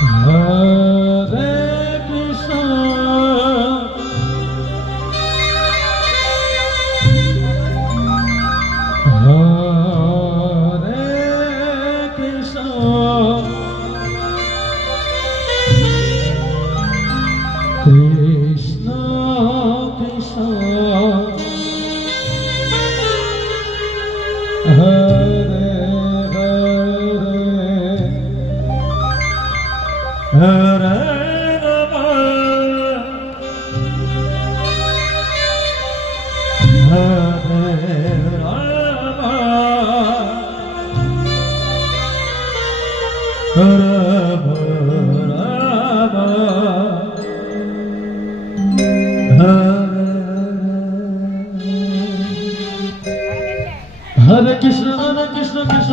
Hare Krishna, Hare Krishna, Krishna Krishna, Hare Hare Rama, Hare Rama, Rama Rama, Hare Krishna, Krishna Krishna,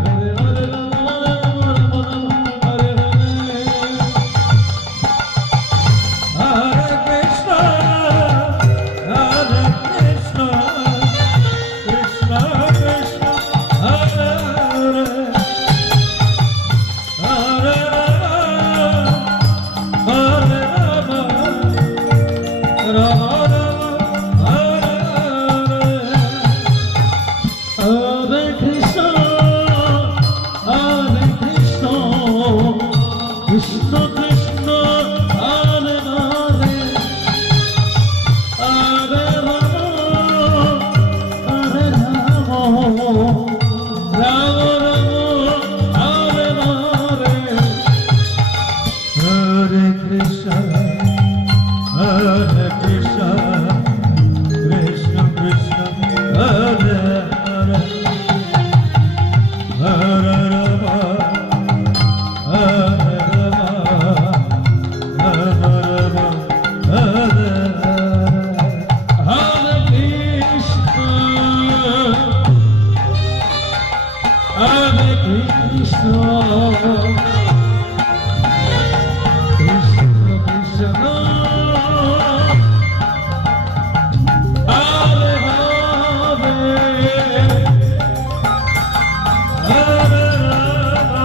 Hare Hare Rama, Rama Rama, Hare Hare Krishna, Krishna Krishna, Hare Hare, Hare Rama, Hare Rama, Rama Hare Krishna, Krishna Krishna, Hare Hare, Hare Rama, Hare Rama, Rama Rama, Hare Hare, Hare Krishna, Krishna Krishna, Hare Hare, Hare Rama, Hare Rama, Rama Rama, Hare Hare, Hare Krishna, Krishna Krishna, Hare Hare, Hare Rama, Hare Rama, Rama Rama, Hare Hare, Hare Krishna, Krishna Krishna, Hare Hare,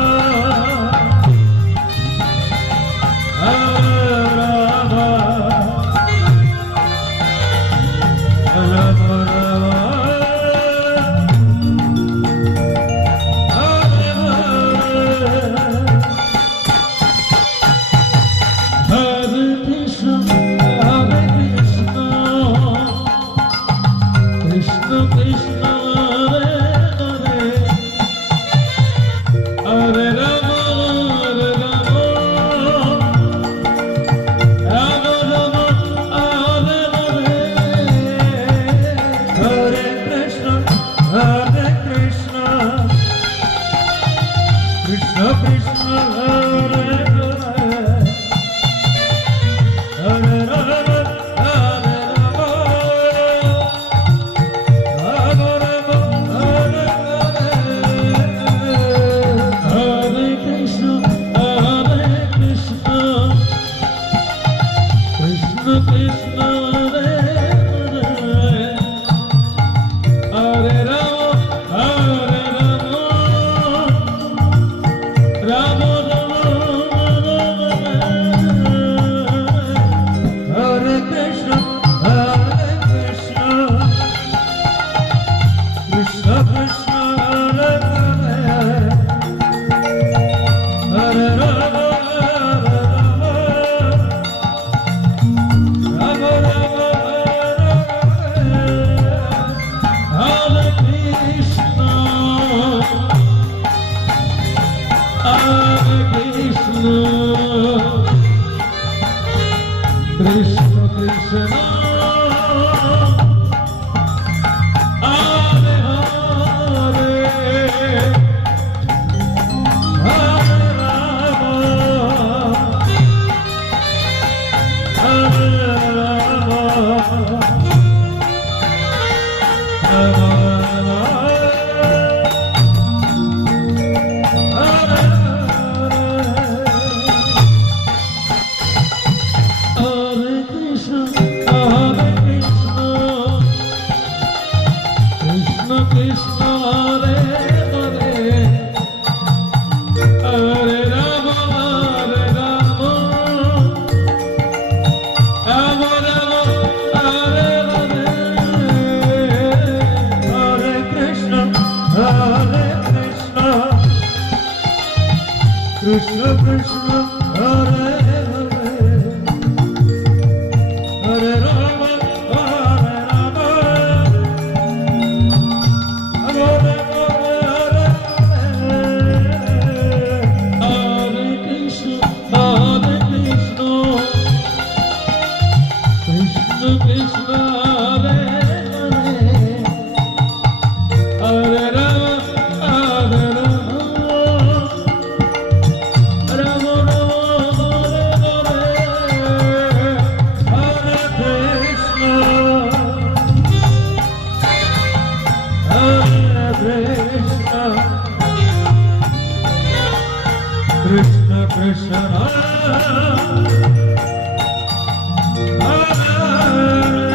Hare Rama, Rama Rama, Hare Hare, Hare Krishna, Krishna Krishna, Hare Hare, Hare Rama, Hare Rama, Rama Rama, Hare Hare, Hare Krishna, Krishna Krishna, Hare Hare, Hare Rama, Hare Rama, Rama Rama, Hare Krishna, Krishna Krishna, Hare Hare, Hare Rama, Rama Rama, Hare Krishna, Krishna Krishna, Hare Hare, Hare Rama, Hare Rama, Rama Rama, Hare Hare, Hare Krishna, Hare Krishna Krishna Hare Hare Hare Rama Hare Rama Hare Krishna Krishna Krishna Hare Hare Hare Krishna Krishna Hare Hare